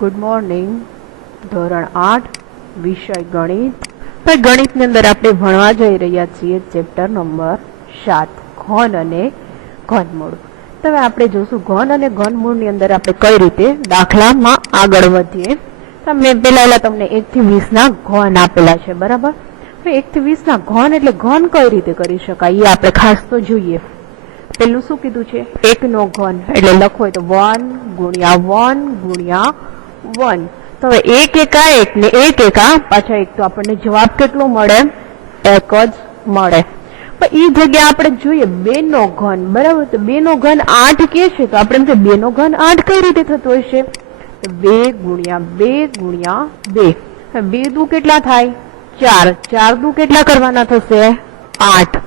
Good morning. ધોરણ 8 વિષય ગણિત. ગણિતની અંદર આપણે ભણવા જઈ રહ્યા છીએ ચેપ્ટર નંબર 7 ઘન અને ઘનમૂળ. તો હવે આપણે જોશું ઘન અને ઘનમૂળની અંદર આપણે કઈ રીતે દાખલામાં આગળ વધીએ. તો મેં પહેલા તમને 1 થી 20 ના ઘન આપેલા છે, બરાબર? 1 થી 20 ના ઘન એટલે ઘન કઈ રીતે કરી શકાય એ આપણે ખાસ તો જોઈએ. પેલું શું કીધું છે? 1 નો ઘન એટલે લખવો હોય તો 1 ગુણ્યા 1 ગુણ્યા 1. તો હવે 1 એકા 1 ને 1 એકા પાછા 1, તો આપણને જવાબ કેટલો મળે? 1 જ મળે. પણ એ જગ્યા આપણે જોઈએ 2 નો ઘન, બરાબર? તો 2 નો ઘન 8 કે છે, તો આપણે 2 નો ઘન 8 કઈ રીતે થતો હશે? 2 ગુણ્યા 2 ગુણ્યા 2. 2 દુ કેટલા થાય? 4. 4 દુ કેટલા કરવાના થશે? 8.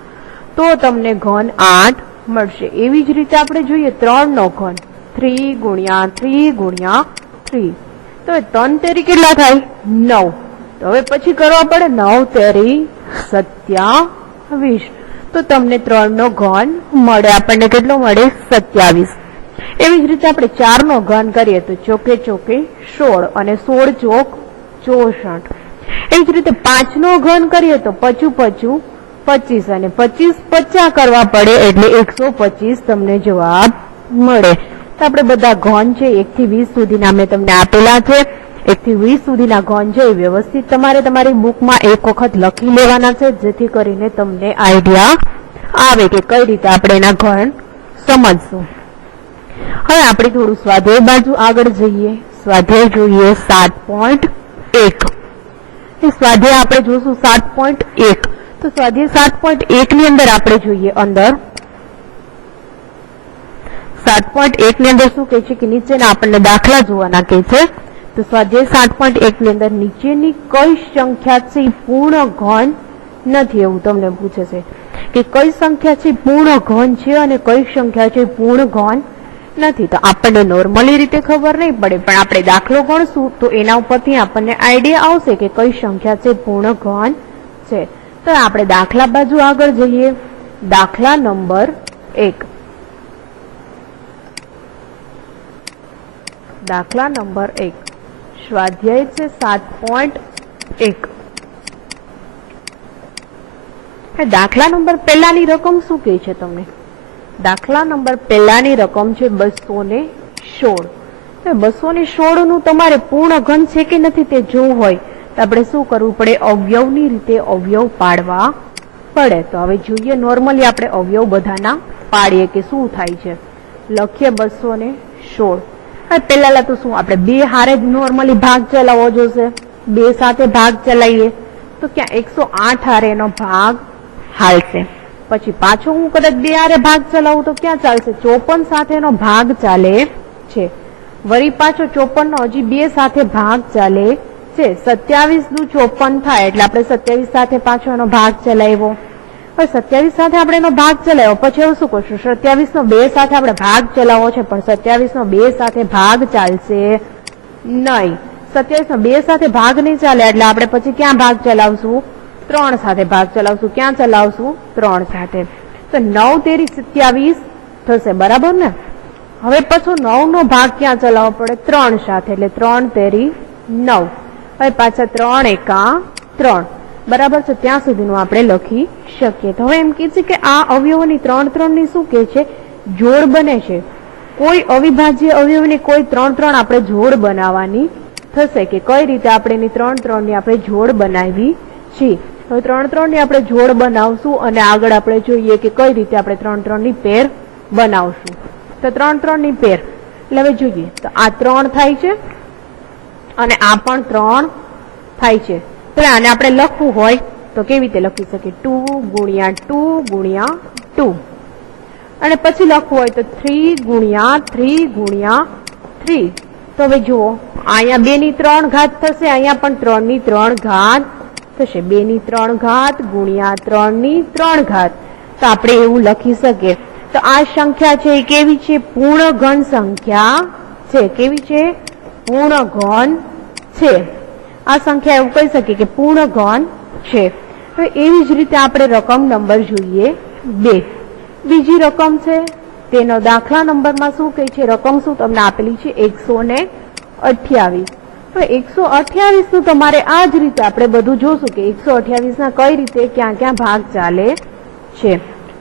તો તમને ઘન 8 મળશે. એવી જ રીતે આપણે જોઈએ 3 નો ઘન, 3 ગુણ્યા 3 ગુણ્યા 3. તો 3 તેરી કેટલા થાય? 9. તો હવે પછી કરવા પડે 9 તેરી 27. તો તમને 3 નો ઘન મળે. આપણને કેટલો મળે? 27. એવી જ રીતે આપણે 4 નો ઘન કરીએ તો ચોકે ચોકે 16 અને 16 ચોક 64. એવી જ રીતે 5 નો ઘન કરીએ તો પચું પચું 25 અને 25 50 કરવા પડે એટલે 125 તમને જવાબ મળે. તો આપણે બધા ઘન છે 1 થી 20 સુધીના મેં તમને આપેલા છે. 1 થી 20 સુધીના ઘન છે એ વ્યવસ્થિત તમારે તમારી બુકમાં એક વખત લખી લેવાના છે, જેથી કરીને તમને આઈડિયા આવે કે કઈ રીતે આપણે એના ઘન સમજશું. હવે આપણે થોડું સ્વાધ્યાય બાજુ આગળ જઈએ. સ્વાધ્યાય જોઈએ 7.1. એ સ્વાધ્યાય આપણે જોશું 7.1. તો સ્વાધ્યાય 7.1 ની અંદર આપણે જોઈએ અંદર 7.1 ની અંદર શું કહે છે કે નીચેના આપણને દાખલા જોવાના કહે છે. તો સ્વાધ્યાય 7.1 ની અંદર નીચેની કઈ સંખ્યા છે એ પૂર્ણ ઘન નથી એવું તમને પૂછે છે કે કઈ સંખ્યા છે પૂર્ણ ઘન છે અને કઈ સંખ્યા છે પૂર્ણ ઘન નથી. તો આપણને નોર્મલી રીતે ખબર નહીં પડે, પણ આપણે દાખલો ગણશું તો એના ઉપરથી આપણને આઈડિયા આવશે કે કઈ સંખ્યા છે પૂર્ણ ઘન છે. તો આપણે દાખલા બાજુ આગળ જઈએ. દાખલા નંબર 1. દાખલા નંબર 1 સ્વાધ્યાય છે 7.1. દાખલા નંબર પહેલાની રકમ શું કહે છે તમને? દાખલા નંબર પહેલાની રકમ છે 216. 216 નું તમારે પૂર્ણ ઘન છે કે નથી તે જોવું હોય તો આપણે શું કરવું પડે? અવયવની રીતે અવયવ પાડવા પડે. તો હવે જોઈએ નોર્મલી આપણે અવયવ બધાના પાડીએ કે શું થાય છે. લખીએ 216. પેલા તો શું આપણે 2 હારે જ નોર્મલી ભાગ ચલાવવો જોશે. 2 સાથે ભાગ ચલાવીએ તો ક્યાં 108 હારે એનો ભાગ હાલશે. પછી પાછો હું કદાચ 2 હારે ભાગ ચલાવું તો ક્યાં ચાલશે? 54 સાથે એનો ભાગ ચાલે છે. વળી પાછો 54 નો હજી 2 સાથે ભાગ ચાલે છે. 27 નું 54 થાય એટલે આપણે 27 સાથે પાછો એનો ભાગ ચલાવ્યો. હવે 27 સાથે આપણે એનો ભાગ ચલાવ્યો પછી એવું શું કરશું? 27 નો 2 સાથે આપણે ભાગ ચલાવવો છે, પણ 27 નો 2 સાથે ભાગ ચાલશે નહીં. 27 નો 2 સાથે ભાગ નહીં ચાલે એટલે આપણે પછી ક્યાં ભાગ ચલાવશું? 3 સાથે ભાગ ચલાવશું. ક્યાં ચલાવશું? 3 સાથે. તો 9 તેરી 27 થશે, બરાબર ને? હવે પછી 9 નો ભાગ ક્યાં ચલાવવો પડે? 3 સાથે, એટલે 3 તેરી 9. હવે પાછા 3 એકા 3, બરાબર છે? ત્યાં સુધીનું આપણે લખી શકીએ. તો હવે એમ કે છે કે આ અવયવોની 3 ની શું કે છે? જોડ બને છે. કોઈ અવિભાજ્ય અવયવની કોઈ 3 આપણે જોડ બનાવવાની થશે કે કઈ રીતે આપણે એની 3 ની આપણે જોડ બનાવી છે. હવે 3 ની આપણે જોડ બનાવશું અને આગળ આપણે જોઈએ કે કઈ રીતે આપણે 3 ની પેર બનાવશું. તો 3 ની પેર એટલે હવે જોઈએ તો આ 3 થાય છે અને આ પણ 3 થાય છે. તો આને આપણે લખવું હોય તો કેવી રીતે લખી શકીએ? 2 ગુણ્યા 2 ગુણ્યા 2. અને પછી લખવું હોય તો 3 ગુણ્યા 3 ગુણ્યા 3. તો હવે જુઓ અહીંયા 2 ની 3 ઘાત થશે, અહીંયા પણ 3 ની 3 ઘાત થશે. 2 ની 3 ઘાત ગુણ્યા 3 ની 3 ઘાત. તો આપણે એવું લખી શકીએ. તો આ સંખ્યા છે એ કેવી છે? પૂર્ણ ઘન સંખ્યા છે. કેવી છે? પૂર્ણ ઘન છે. આ સંખ્યા એવું કહી શકીએ કે પૂર્ણ ઘન છે. હવે એવી જ રીતે આપણે રકમ નંબર જોઈએ 2. બીજી રકમ છે તેનો દાખલા નંબરમાં શું કહે છે? રકમ શું તમને આપેલી છે? 100 28. હવે 128 નું તમારે આ જ રીતે આપણે બધું જોશું કે 128 ના કઈ રીતે ક્યાં ક્યાં ભાગ ચાલે છે.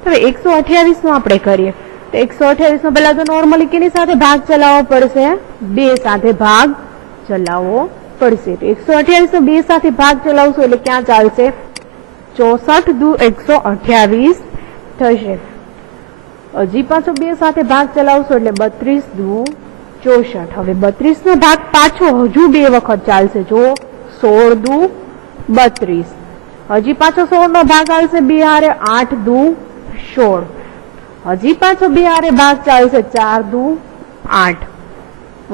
હવે 128 નું આપણે કરીએ તો 128 નો પહેલા તો નોર્મલી કેની સાથે ભાગ ચલાવવો પડશે? 2 સાથે ભાગ ચલાવવો પડશે. તો 128 નો 2 સાથે ભાગ ચલાવશો એટલે ક્યાં ચાલશે? 64 દુ 128 થશે. હજી પાછો 2 સાથે ભાગ ચલાવશો એટલે 32 દુ 64. હવે 32 નો ભાગ પાછો હજુ 2 વખત ચાલશે. જો 16 દુ 32. હજી પાછો 16 નો ભાગ આવશે 2 હારે 8 દુ 16. હજી પાછો 2 હારે ભાગ ચાલશે 4 દુ 8.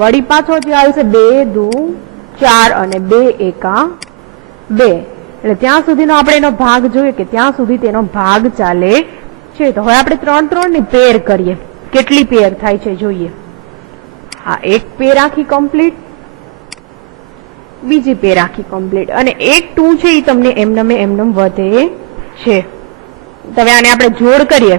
વળી પાછો ચાલશે 2 દુ 4 અને 2 એકા 2. એટલે ત્યાં સુધીનો આપણે એનો ભાગ જોઈએ કે ત્યાં સુધી તેનો ભાગ ચાલે છે. તો હવે આપણે 3 3 ની પેર કરીએ. કેટલી પેર થાય છે જોઈએ. આ એક પેર આખી કમ્પ્લીટ, બીજી પેર આખી કમ્પ્લીટ અને એક 2 છે એ તમને એમનેમ વધે છે. તો હવે આને આપણે જોડ કરીએ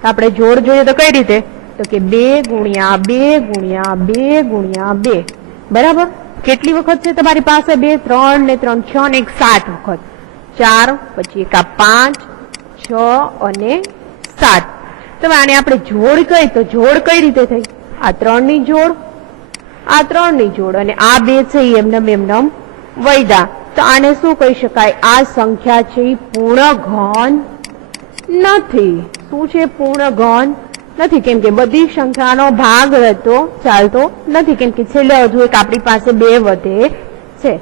તો આપણે જોડ જોઈએ તો કઈ રીતે? તો કે 2 ગુણ્યા 2 ગુણ્યા 2 ગુણ્યા 2 બરાબર. કેટલી વખત છે તમારી પાસે? 2 3 ને 3 6 ને 1 7 વખત. 4 પછી એકા 5 6 અને 7. તો આને આપણે જોડ કઈ તો જોડ કઈ રીતે થઈ? આ 3 ની જોડ, આ 3 ની જોડ અને આ 2 છે એમનેમ વૈદા. તો આને શું કહી શકાય? આ સંખ્યા છે એ પૂર્ણ ઘન નથી. શું છે? પૂર્ણ ઘન નથી. કેમ કે બધી સંખ્યાનો ભાગ ચાલતો નથી. કેમ કે છેલ્લે હજુ એક આપણી પાસે 2 વધે છે.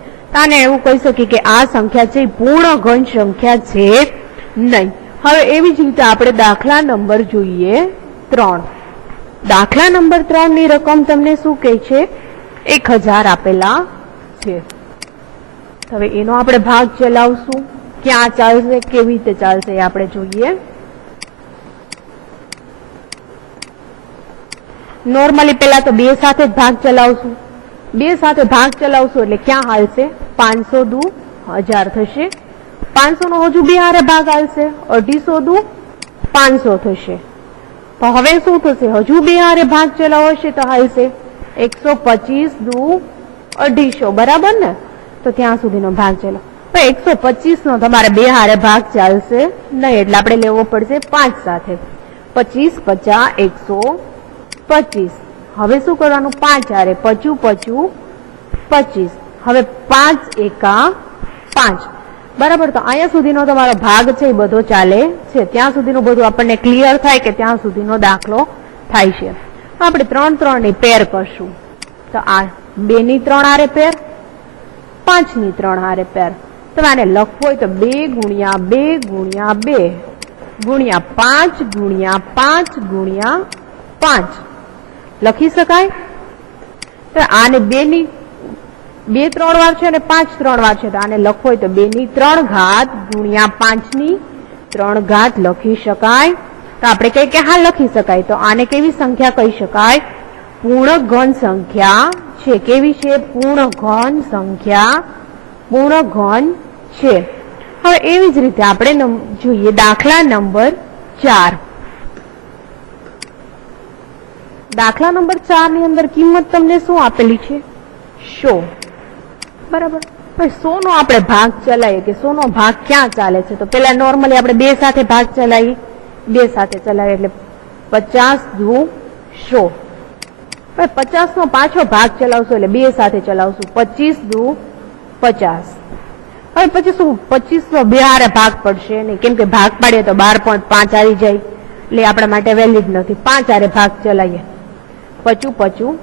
આને એવું કહી શકીએ કે આ સંખ્યા છે પૂર્ણ ઘન સંખ્યા છે નહીં. હવે એવી જ રીતે આપણે દાખલા નંબર જોઈએ 3. દાખલા નંબર 3 ની રકમ તમને શું કહે છે? 1000 આપેલા છે. હવે એનો આપણે ભાગ ચલાવશું. ક્યાં ચાલશે, કેવી રીતે ચાલશે એ આપણે જોઈએ. નોર્મલી પેલા તો 2 સાથે જ ભાગ ચલાવશું. 2 સાથે ભાગ ચલાવશું એટલે ક્યાં હાલશે? 500 દુ 1000 થશે. 500 નો હજુ 2 હારે ભાગ આવશે 250 દુ 500 થશે. તો હવે શું થશે? હજુ 2 હારે ભાગ ચલાવવો હશે તો હાલશે 125 દુ 250 બરાબર ને. તો ત્યાં સુધીનો ભાગ ચલાવો. તો 125 નો તમારે 2 હારે ભાગ ચાલશે નહીં એટલે આપણે લેવો પડશે 5 સાથે. 25 50 125. હવે શું કરવાનું? 5 હારે 55 55 25. હવે 5 એકા 5 બરાબર. તો અહીંયા સુધીનો તમારો ભાગ છે એ બધો ચાલે છે. ત્યાં સુધીનું બધું આપણને ક્લિયર થાય કે ત્યાં સુધીનો દાખલો થાય છે. આપણે 3 3 ની પેર કરશું. તો આ 2 ની 3 હારે પેર, 5 ની 3 હારે પેર. તમે આને લખવું હોય તો 2 ગુણ્યા 2 ગુણ્યા 2 ગુણ્યા 5 ગુણ્યા 5 ગુણ્યા 5 લખી શકાય. તો આને 2 ની 2 3 વાર છે અને 5 3 વાર છે. તો આને લખવું હોય તો 2 ની 3 ઘાત ગુણ્યા 5 ની 3 ઘાત લખી શકાય. તો આપણે કહીએ કે હા લખી શકાય. તો આને કેવી સંખ્યા કહી શકાય? પૂર્ણ ઘન સંખ્યા છે. કેવી છે? પૂર્ણ ઘન સંખ્યા, પૂર્ણ ઘન છે. હવે એવી જ રીતે આપણે જોઈએ દાખલા નંબર 4. દાખલા નંબર 4 ની અંદર કિંમત તમને શું આપેલી છે? 100 બરાબર. હવે 100 નો આપણે ભાગ ચલાવીએ કે 100 નો ભાગ ક્યાં ચાલે છે? તો પેલા નોર્મલી આપણે 2 સાથે ભાગ ચલાવીએ. 2 સાથે ચલાવીએ એટલે 50 દુ 100. હવે 50 નો પાછો ભાગ ચલાવશો એટલે 2 સાથે ચલાવશું. 25 દુ 50. હવે પછી શું? 25 નો 2 હારે ભાગ પડશે નહીં. કેમ કે ભાગ પાડીએ તો 12.5 આવી જાય એટલે આપણા માટે વેલિડ નથી. 5 હારે ભાગ ચલાવીએ. 55 55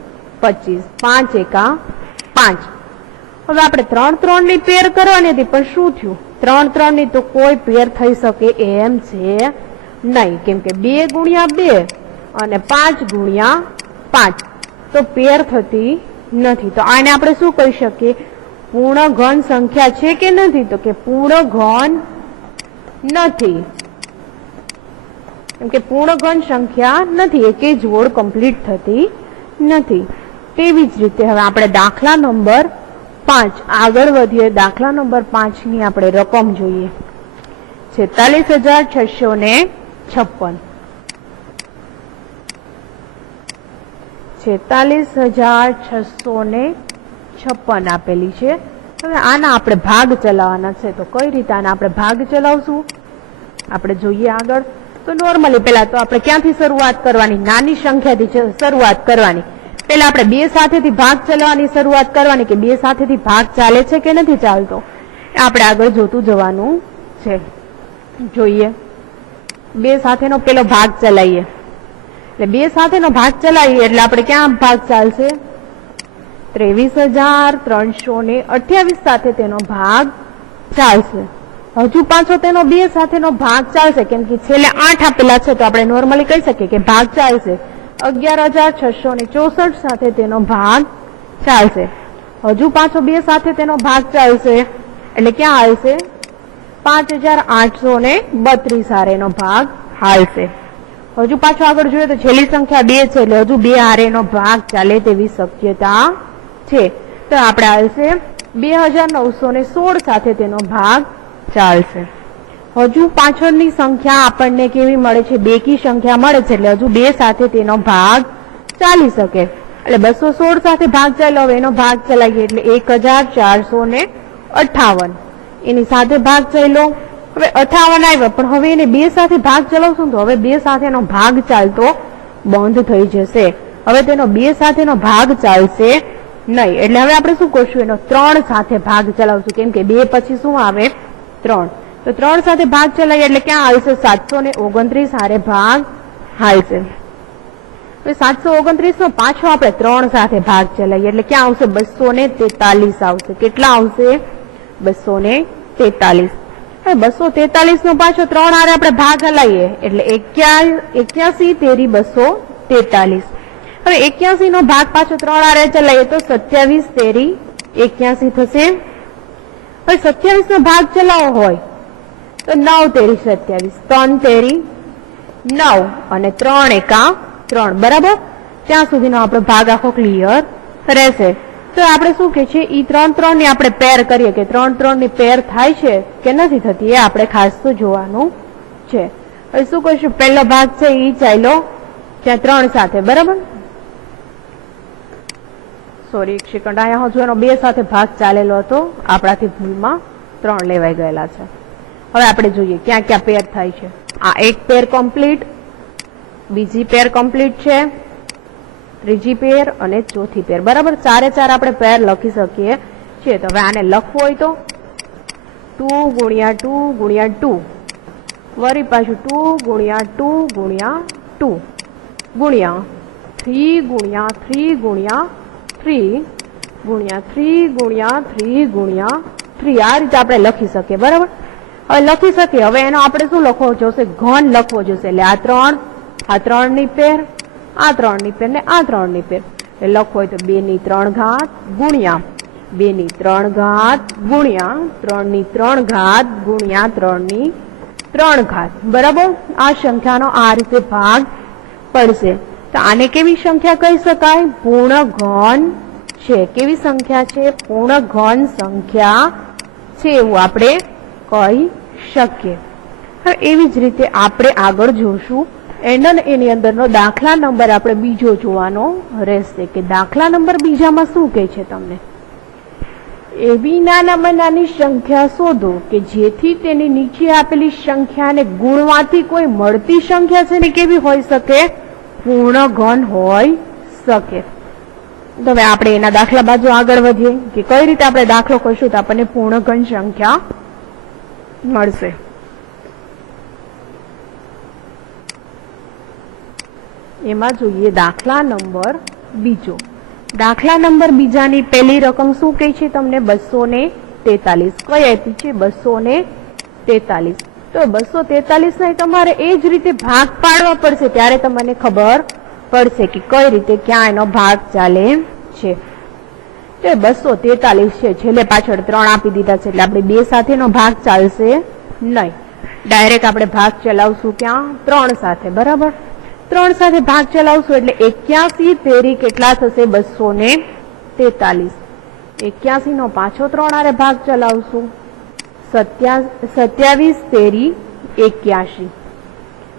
25. 5 એકા 5. હવે આપણે 3 3 ની પેર કરવાની હતી પણ શું થયું? 3 3 ની તો કોઈ પેર થઈ શકે એમ છે નહીં. કેમ કે 2 ગુણ્યા 2 અને 5 ગુણ્યા 5 તો પેર થતી નથી. તો આને આપણે શું કહી શકીએ? પૂર્ણ ઘન સંખ્યા છે કે નથી? તો કે પૂર્ણ ઘન નથી. કેમ કે પૂર્ણ ઘન સંખ્યા નથી. એકે જોડ કમ્પ્લીટ થતી નથી. તેવી જ રીતે હવે આપણે દાખલા નંબર 5 આગળ વધીએ. દાખલા નંબર 5 ની આપણે રકમ જોઈએ. 46656 46,656 આપેલી છે। હવે આના આપણે ભાગ ચલાવવાના છે, તો કઈ રીતે આના આપણે ભાગ ચલાવશું આપણે જોઈએ આગળ। તો નોર્મલી પહેલા તો આપણે ક્યાંથી શરૂઆત કરવાની, નાની સંખ્યાથી શરૂઆત કરવાની। પહેલા આપણે 2 સાથેથી ભાગ ચલાવવાની શરૂઆત કરવાની કે 2 સાથેથી ભાગ ચાલે છે કે નથી ચાલતો, આપણે આગળ જોતું જવાનું છે। જોઈએ 2 સાથેનો પેલો ભાગ ચલાવીએ, એટલે 2 સાથેનો ભાગ ચલાવીએ એટલે આપણે ક્યાં ભાગ ચાલશે, 23,328 સાથે તેનો ભાગ ચાલશે। હજુ પાછો તેનો 2 સાથેનો ભાગ ચાલશે, કેમ કે છેલ્લે 8 આપેલા છે, તો આપણે નોર્મલી કહી શકીએ કે ભાગ ચાલશે। 11,664 સાથે તેનો ભાગ ચાલશે। હજુ પાછો 2 સાથે તેનો ભાગ ચાલશે, એટલે ક્યાં હાલશે, 5,832 હારેનો ભાગ હાલશે। હજુ પાછો આગળ જોઈએ તો છેલ્લી સંખ્યા 2 છે, એટલે હજુ 2 હારેનો ભાગ ચાલે તેવી શક્યતા છે, તો આપણે હાલશે 2,916 સાથે તેનો ભાગ ચાલશે। હજુ પાછળની સંખ્યા આપણને કેવી મળે છે, બેકી સંખ્યા મળે છે, એટલે હજુ 2 સાથે તેનો ભાગ ચાલી શકે, એટલે 216 સાથે ભાગ ચાલ્યો, હવે એનો ભાગ ચલાવીએ એટલે 1,458 એની સાથે ભાગ ચાલ્યો, હવે 58 આવ્યો, પણ હવે એને 2 સાથે ભાગ ચલાવશું તો હવે 2 સાથેનો ભાગ ચાલતો બંધ થઈ જશે, હવે તેનો 2 સાથેનો ભાગ ચાલશે નહીં, એટલે હવે આપણે શું કરશું, એનો 3 સાથે ભાગ ચલાવશું, કેમ કે 2 પછી શું આવે 3, તો 3 સાથે ભાગ ચલાવીએ એટલે ક્યાં આવશે, 729 હારે ભાગ હાલશે। 729 નો પાછો આપણે 3 સાથે ભાગ ચલાવીએ એટલે ક્યાં આવશે, 243 આવશે। કેટલા આવશે, 243। હવે 243 નો પાછો 3 હારે આપણે ભાગ હલાવીએ એટલે 81 તેરી 243। હવે 81 નો ભાગ પાછો 3 હારે ચલાવીએ તો 27 તેરી 81 થશે। હવે 27 નો ભાગ ચલાવવો હોય તો 9 તેરી 27, 3 તેરી 9 અને 3 એકા 3, બરાબર। ત્યાં સુધીનો આપણો ભાગ આખો ક્લિયર રહેશે। તો આપણે શું કે છે, ઈ 3 ની આપણે પેર કરીએ કે 3 ની પેર થાય છે કે નથી થતી, એ આપણે ખાસ તો જોવાનું છે। હવે શું કરશું, પહેલો ભાગ છે ઈ ચાલ્યો ત્યાં 3 સાથે, બરાબર। સોરી, 1 સેકન્ડ, અહીંયા હજુ એનો 2 સાથે ભાગ ચાલેલો હતો, આપણાથી ભૂલમાં 3 લેવાઈ ગયેલા છે। હવે આપણે જોઈએ ક્યાં ક્યાં પેર થાય છે। આ એક પેર કમ્પ્લીટ, બીજી પેર કમ્પ્લીટ છે, ત્રીજી પેર અને ચોથી પેર, બરાબર। 4 આપણે પેર લખી શકીએ છીએ। તો હવે આને લખવું હોય તો 2 ગુણ્યા 2 ગુણ્યા 2, વળી પાછું 2 ગુણ્યા 2 ગુણ્યા 2 ગુણ્યા 3 ગુણ્યા 3 ગુણ્યા 3 ગુણ્યા 3 ગુણ્યા 3 ગુણ્યા 3, આ રીતે આપણે લખી શકીએ, બરાબર। હવે લખી શકીએ, હવે એનો આપણે શું લખવો જોશે, ઘન લખવો જોશે, એટલે આ 3 ની પેર, આ 3 ની પેર ને આ 3 ની પેર, એટલે લખવો હોય તો 2 ની 3 ઘાત ગુણ્યા 2 ની 3 ઘાત ગુણ્યા 3 ની 3 ઘાત ગુણ્યા 3 ની 3 ઘાત, બરાબર। આ સંખ્યાનો આ રીતે ભાગ પડશે। તો આને કેવી સંખ્યા કહી શકાય, પૂર્ણ ઘન છે। કેવી સંખ્યા છે, પૂર્ણ ઘન સંખ્યા છે એવું આપણે કહી શકીએ। હવે એવી જ રીતે આપણે આગળ જોશું, એની અંદરનો દાખલા નંબર આપણે બીજો જોવાનો રહેશે કે દાખલા નંબર બીજામાં શું કહે છે તમને, એવી નાનામાં નાની સંખ્યા શોધો કે જેથી તેની નીચે આપેલી સંખ્યાને ગુણવાથી કોઈ મળતી સંખ્યા છે ને કેવી હોઈ શકે, પૂર્ણ ઘન હોઈ શકે। તો હવે આપણે એના દાખલા બાજુ આગળ વધીએ કે કઈ રીતે આપણે દાખલો કરશું તો આપણને પૂર્ણ ઘન સંખ્યા મળશે। એમાં જોઈએ દાખલા નંબર બીજો। દાખલા નંબર બીજાની પહેલી રકમ શું કહે છે તમને, 243। કઈ આપી છે, 243। તો 243 ને તમારે એ જ રીતે ભાગ પાડવા પડશે, ત્યારે તમને ખબર પડશે કે કઈ રીતે ક્યાં એનો ભાગ ચાલે છે। તો 243 છે, છેલ્લે પાછળ 3 આપી દીધા છે, એટલે આપણે 2 સાથેનો ભાગ ચાલશે નહીં, ડાયરેક્ટ આપણે ભાગ ચલાવશું ક્યાં, 3 સાથે, બરાબર। 3 સાથે ભાગ ચલાવશું એટલે 81 તેરી કેટલા થશે, 243। 81 નો પાછો 3 આરે ભાગ ચલાવશું, 27 તેરી 81।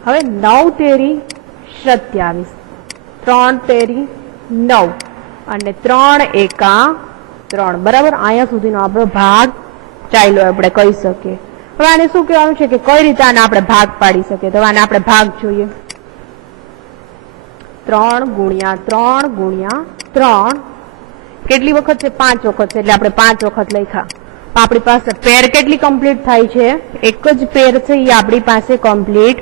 હવે 9 તેરી 27, 3 તેરી 9 અને 3 એકા 3 બરાબર. અહીંયા સુધીનો આપણો ભાગ ચાલ્યો આપણે કહી શકીએ. હવે આને શું કહેવાનું છે કે કઈ રીતે આને આપણે ભાગ પાડી શકીએ. તો આને આપણે ભાગ જોઈએ. 3 ગુણ્યા 3 ગુણ્યા 3 કેટલી વખત છે? 5 વખત છે, એટલે આપણે 5 વખત લખ્યા. આપણી પાસે પેર કેટલી કમ્પ્લીટ થાય છે? એક જ પેર છે એ આપણી પાસે કમ્પ્લીટ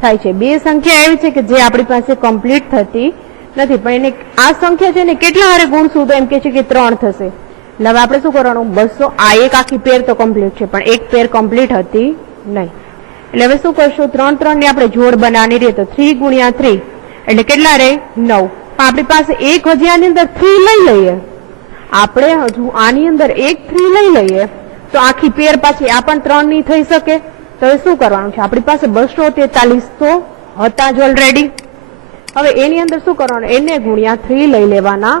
થાય છે. બે સંખ્યા એવી છે કે જે આપણી પાસે કમ્પ્લીટ થતી નથી, પણ એને આ સંખ્યા છે ને કેટલા હારે ગુણશું તો એમ કે છે કે 3 થશે. એટલે હવે આપણે શું કરવાનું? 200 આ એક આખી પેર તો કમ્પ્લીટ છે, પણ એક પેર કમ્પ્લીટ હતી નહીં. એટલે હવે શું કરશું? 3 3 ની આપણે જોડ બનાવવાની રહે તો 3 ગુણ્યા 3 એટલે કેટલા રહે? 9. આપણી પાસે એક હજી આની અંદર 3 લઈ લઈએ, આપણે હજુ આની અંદર એક 3 લઈ લઈએ તો આખી પેર પાછી આ પણ 3 ની થઈ શકે. તો હવે શું કરવાનું છે? આપણી પાસે 243 તો હતા જ ઓલરેડી. હવે એની અંદર શું કરવાનું? એને ગુણ્યા 3 લઈ લેવાના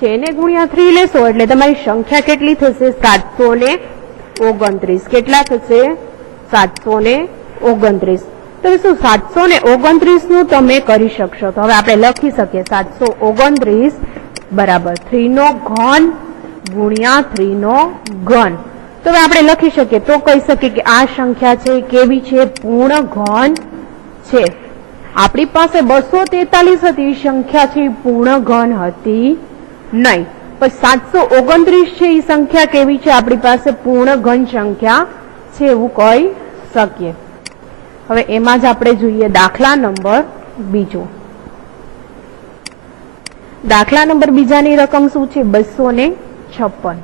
છે. એને ગુણ્યા 3 લેશો એટલે તમારી સંખ્યા કેટલી થશે? 729. કેટલા થશે? 729. તો શું 729 નું તમે કરી શકશો? તો હવે આપણે લખી શકીએ 729 બરાબર 3 નો ઘન ગુણ્યા 3 નો ઘન. તો હવે આપણે લખી શકીએ તો કહી શકીએ કે આ સંખ્યા છે કેવી છે? પૂર્ણ ઘન છે. આપણી પાસે 243 હતી એ સંખ્યા છે પૂર્ણ ઘન હતી નહીં, પણ 729 છે એ સંખ્યા કેવી છે? આપણી પાસે પૂર્ણ ઘન સંખ્યા છે એવું કહી શકીએ. હવે એમાં જ આપણે જોઈએ દાખલા નંબર બીજો. દાખલા નંબર બીજાની રકમ શું છે? 256.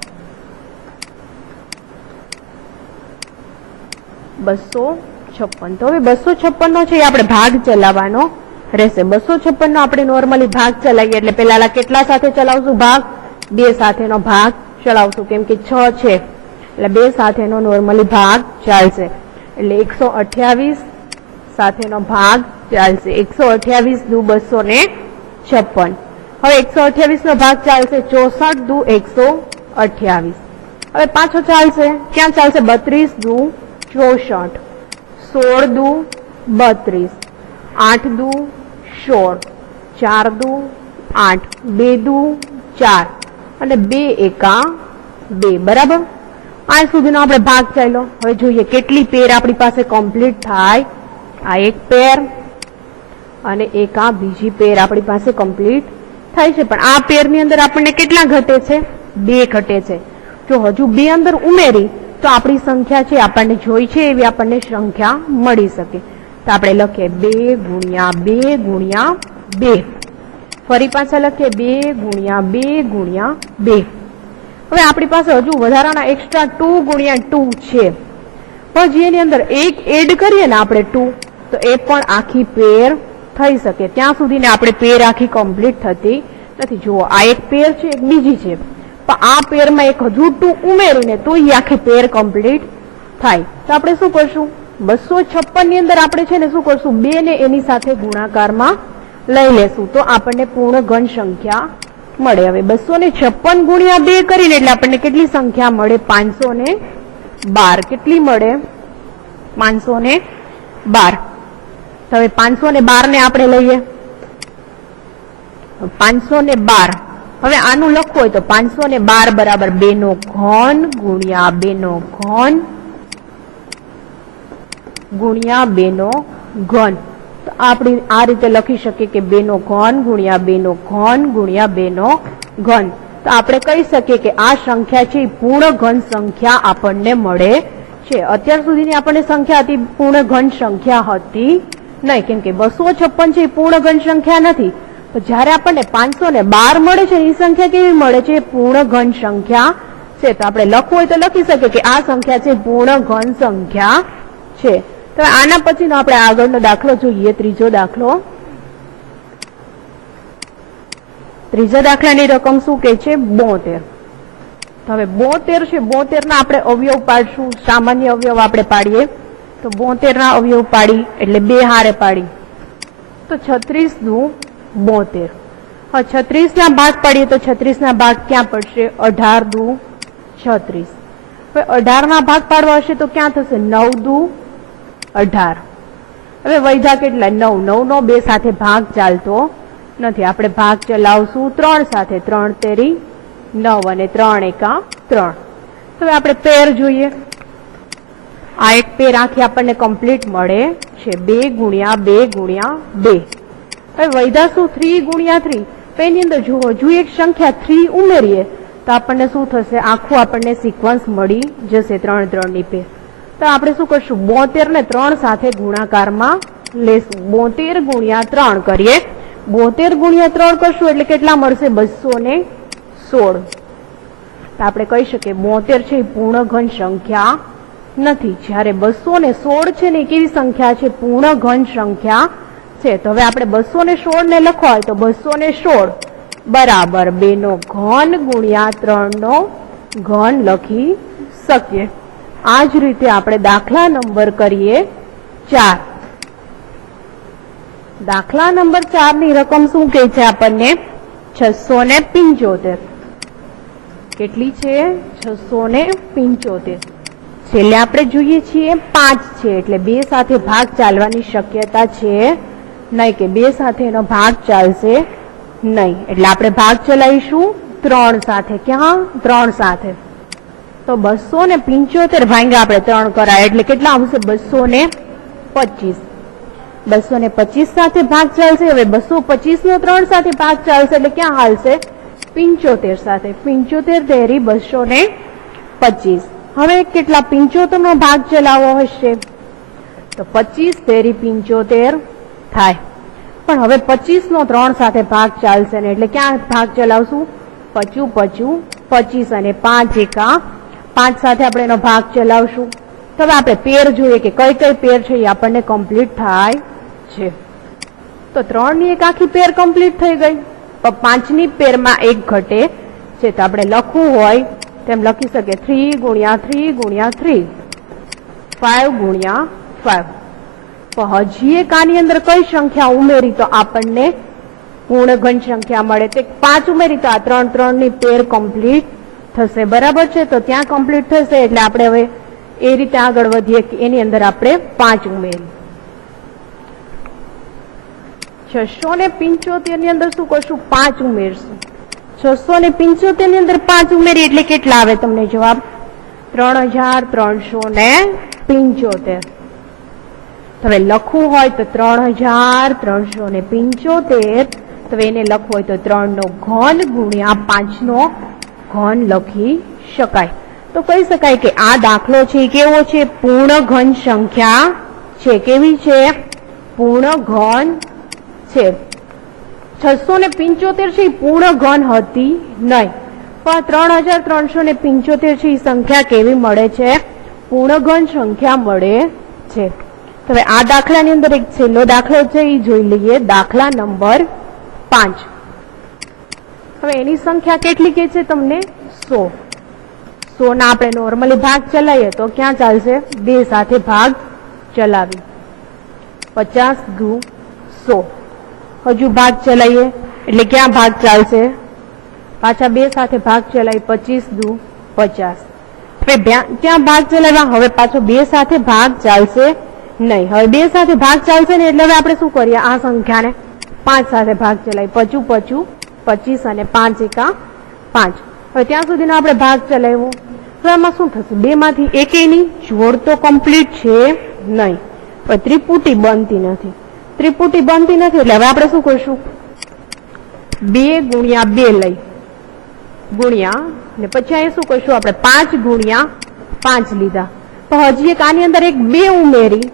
256. તો હવે 256 નો છે આપણે ભાગ ચલાવવાનો રહેશે. 256 નો આપણે નોર્મલી ભાગ ચલાવીએ એટલે પેલા કેટલા સાથે ચલાવશું ભાગ? 2 સાથેનો ભાગ ચલાવશું, કેમ કે 6 છે એટલે 2 સાથેનો નોર્મલી ભાગ ચાલશે. એટલે 128 સાથેનો ભાગ ચાલશે. 128 દુ 256. હવે 128 નો ભાગ ચાલશે 64 દુ 128. હવે પાછો ચાલશે ક્યાં ચાલશે? 32 દુ 64, 16 દુ 32, 8 દુ 16, 4 દુ 8, 2 દુ 4 અને 2 એકા 2 બરાબર. આ સુધીનો આપણે ભાગ ચાલ્યો. હવે જોઈએ કેટલી પેર આપણી પાસે કમ્પ્લીટ થાય. આ એક પેર અને એક આ બીજી પેર આપણી પાસે કમ્પ્લીટ થાય છે, પણ આ પેર ની અંદર આપણને કેટલા ઘટે છે? 2 ઘટે છે. જો હજુ 2 અંદર ઉમેરી તો આપણી સંખ્યા છે આપણને જોઈ છે એવી આપણને સંખ્યા મળી શકે. તો આપણે લખીએ 2 ગુણ્યા 2 ગુણ્યા 2. ફરી પાછા લખીએ 2 ગુણ્યા 2 ગુણ્યા 2. હવે આપણી પાસે હજુ વધારાના એક્સ્ટ્રા 2 ગુણ્યા 2 છે, પછી એની અંદર એક એડ કરીએ ને આપણે 2 તો એ પણ આખી પેર થઈ શકે. ત્યાં સુધીને આપણે પેર આખી કમ્પ્લીટ થતી નથી. જુઓ આ એક પેર છે, એક બીજી છે, પણ આ પેરમાં એક હજુ 2 ઉમેરીને તો એ આખી પેર કમ્પ્લીટ થાય. તો આપણે શું કરશું? 256 ની અંદર આપણે છે ને શું કરશું? 2 ને એની સાથે ગુણાકારમાં લઈ લેશું તો આપણને પૂર્ણ ઘન સંખ્યા મળે. હવે 256 ગુણ્યા 2 કરીને એટલે આપણને કેટલી સંખ્યા મળે? 512. કેટલી મળે? 512. તો હવે 512 ને આપણે લઈએ 512. હવે આનું લખવું હોય તો 512 બરાબર 2 નો ઘન ગુણ્યા 2 નો ઘન ગુણ્યા 2 નો ઘન. તો આપણે આ રીતે લખી શકીએ કે 2 નો ઘન ગુણ્યા 2 નો ઘન ગુણ્યા 2 નો ઘન. તો આપણે કહી શકીએ કે આ સંખ્યા છે પૂર્ણ ઘન સંખ્યા આપણને મળે છે. અત્યાર સુધીની આપણને સંખ્યા હતી પૂર્ણ ઘન સંખ્યા હતી નહીં, કેમ કે 256 છે એ પૂર્ણ ઘન સંખ્યા નથી. તો જયારે આપણને 512 મળે છે એ સંખ્યા કેવી મળે છે? પૂર્ણ ઘન સંખ્યા છે. તો આપણે લખવું હોય તો લખી શકીએ કે આ સંખ્યા છે પૂર્ણ ઘન સંખ્યા છે. તો આના પછીનો આપણે આગળનો દાખલો જોઈએ, ત્રીજો દાખલો. ત્રીજા દાખલાની રકમ શું કે છે? 72. તો હવે 72 છે, 72 ના આપણે અવયવ પાડશું. સામાન્ય અવયવ આપણે પાડીએ તો 72 ના અવયવ પાડી એટલે 2 હારે પાડી તો 36 દુ 72. હવે 36 ના ભાગ પાડીએ તો 36 ના ભાગ ક્યાં પડશે? 18 દુ 36. હવે 18 ના ભાગ પાડવા હશે તો ક્યાં થશે? 9 દુ 18. હવે વૈધા કેટલા? 9. 9 નો 2 સાથે ભાગ ચાલતો નથી. આપણે ભાગ ચલાવશું 3 સાથે. 3 તેરી 9 અને 3 એકા 3. હવે આપણે પેર જોઈએ. આ એક પેર આખી આપણને કમ્પ્લીટ મળે છે. 2 ગુણ્યા 2 ગુણ્યા 2. હવે વૈધા શું 3 ગુણ્યા 3. તો એની અંદર જુઓ, જો એક સંખ્યા 3 ઉમેરીએ તો આપણને શું થશે? આખું આપણને સિક્વન્સ મળી જશે 3 3 ની પેર. તો આપણે શું કરશું? 72 ને 3 સાથે ગુણાકારમાં લેશું. 72 ગુણ્યા 3 કરીએ. 72 ગુણ્યા 3 કરશું એટલે કેટલા મળશે? 216. તો આપણે કહી શકીએ 72 છે એ પૂર્ણ ઘન સંખ્યા નથી. જ્યારે 216 છે ને એ કેવી સંખ્યા છે? પૂર્ણ ઘન સંખ્યા છે. તો હવે આપણે 216 ને લખવા હોય તો 216 બરાબર 2 નો ઘન ગુણ્યા 3 નો ઘન લખી શકીએ. આ જ રીતે આપણે દાખલા નંબર કરીએ 4. દાખલા નંબર 4 ની રકમ શું કહે છે આપણને? 675. કેટલી છે? 675. છેલ્લે આપણે જોઈએ છીએ 5 છે એટલે 2 સાથે ભાગ ચાલવાની શક્યતા છે નહીં, કે 2 સાથે એનો ભાગ ચાલશે નહીં. એટલે આપણે ભાગ ચલાવીશું 3 સાથે. ક્યાં? 3 સાથે. તો 275 ભાગ્યા આપણે 3 કરાય એટલે કેટલા આવશે? 225. 225 સાથે ભાગ ચાલશે. હવે 225 નો 3 સાથે ભાગ ચાલશે એટલે ક્યાં હાલશે? 75 સાથે. 75 તેરી 225. હવે કેટલા 75 નો ભાગ ચલાવવો હશે તો 25 તેરી 75 થાય. પણ હવે 25 નો 3 સાથે ભાગ ચાલશે ને એટલે ક્યાં ભાગ ચલાવશું? 25 25 અને 5 એકા 5 સાથે આપણે એનો ભાગ ચલાવશું. તો હવે આપણે પેર જોઈએ કે કઈ કઈ પેર છે એ આપણને કમ્પ્લીટ થાય છે. તો 3 ની એક આખી પેર કમ્પ્લીટ થઈ ગઈ. પણ 5 ની પેરમાં એક ઘટે છે. તો આપણે લખવું હોય તેમ લખી શકીએ 3 ગુણ્યા 3 ગુણ્યા 3, 5 ગુણ્યા 5. તો હજી એક આની અંદર કઈ સંખ્યા ઉમેરી તો આપણને પૂર્ણ ઘન સંખ્યા મળે? તે 5 ઉમેરી તો આ 3 3 ની પેર કમ્પ્લીટ થશે. બરાબર છે? તો ત્યાં કમ્પ્લીટ થશે એટલે આપણે હવે એ રીતે આગળ વધીએ કે એની અંદર આપણે 5 ઉમેરી. 675 ની અંદર શું કરશું? 5 ઉમેરશું. 675 ની અંદર 5 ઉમેરી એટલે કેટલા આવે તમને જવાબ? 3375. હવે લખવું હોય તો 3375. તો એને લખવું હોય તો 3 નો ઘન ગુણ્યા 5 નો ઘન લખી શકાય. તો કહી શકાય કે આ દાખલો છે કેવો છે? પૂર્ણ ઘન સંખ્યા છે. કેવી છે? પૂર્ણ ઘન છે. 675 છે એ પૂર્ણ ઘન હતી નહીં, પણ 3375 છે એ સંખ્યા કેવી મળે છે? પૂર્ણ ઘન સંખ્યા મળે છે. હવે આ દાખલાની અંદર એક છેલ્લો દાખલો છે એ જોઈ લઈએ. દાખલા નંબર 5. હવે એની સંખ્યા કેટલી કે છે તમને? 100. 100 ના આપણે નોર્મલી ભાગ ચલાવીએ તો ક્યાં ચાલશે? 2 સાથે ભાગ ચલાવી. 50 દુ 100. હજુ ભાગ ચલાવીએ એટલે ક્યાં ભાગ ચાલશે? પાછા 2 સાથે ભાગ ચલાવી. 25 દુ 50. હવે ત્યાં ભાગ ચલાવ્યા. હવે પાછો 2 સાથે ભાગ ચાલશે નહીં. હવે 2 સાથે ભાગ ચાલશે ને એટલે હવે આપણે શું કરીએ? આ સંખ્યાને 5 સાથે ભાગ ચલાવી. 25 25 અને 5 એકા 5. હવે ત્યાં સુધીનો આપણે ભાગ ચલાવ્યો. હવે આમાં શું થશે? 2 માંથી એકેયની જોડ તો કમ્પ્લીટ છે નહીં, પણ ત્રિપુટી બનતી નથી. ત્રિપુટી બનતી નથી એટલે હવે આપણે શું કરશું? 2 ગુણ્યા 2 લઈ ગુણ્યા ને પછી અહીં શું કરશું? આપણે 5 ગુણ્યા 5 લીધા. તો હજી એક આની અંદર એક 2 ઉમેરી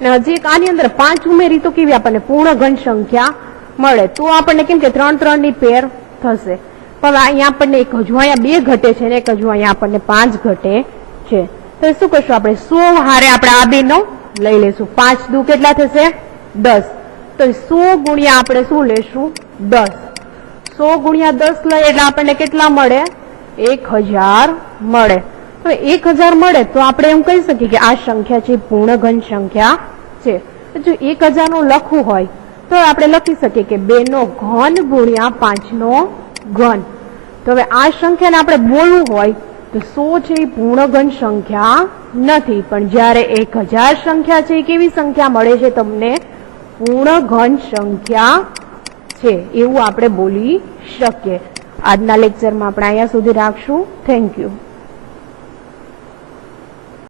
ને હજી એક આની અંદર 5 ઉમેરી તો કેવી આપણને પૂર્ણ ઘન સંખ્યા મળે. તો આપણને કેમ કે 3 3 ની પેર થશે. પણ અહીંયા આપણને એક હજુ અહીંયા 2 ઘટે છે ને એક હજુ અહીંયા આપણને 5 ઘટે છે. તો શું કરશું? આપણે 100 હારે આપણે આ 2 નો લઈ લેશું. 5 દુ કેટલા થશે? 10. તો 100 ગુણ્યા આપણે શું લેશું? 10. 100 ગુણ્યા 10 લઈએ એટલે આપણને કેટલા મળે? 1000 મળે. હવે 1000 મળે તો આપણે એમ કહી શકીએ કે આ સંખ્યા છે પૂર્ણ ઘન સંખ્યા છે. જો 1000 નું લખવું હોય તો આપણે લખી શકીએ કે 2 નો ઘન ગુણ્યા 5 નો ઘન. તો હવે આ સંખ્યાને આપણે બોલવું હોય તો 100 છે એ પૂર્ણ ઘન સંખ્યા નથી, પણ જ્યારે 1000 સંખ્યા છે એ કેવી સંખ્યા મળે છે તમને? પૂર્ણ ઘન સંખ્યા છે એવું આપણે બોલી શકીએ. આજના લેક્ચરમાં આપણે અહીંયા સુધી રાખશું. Thank you.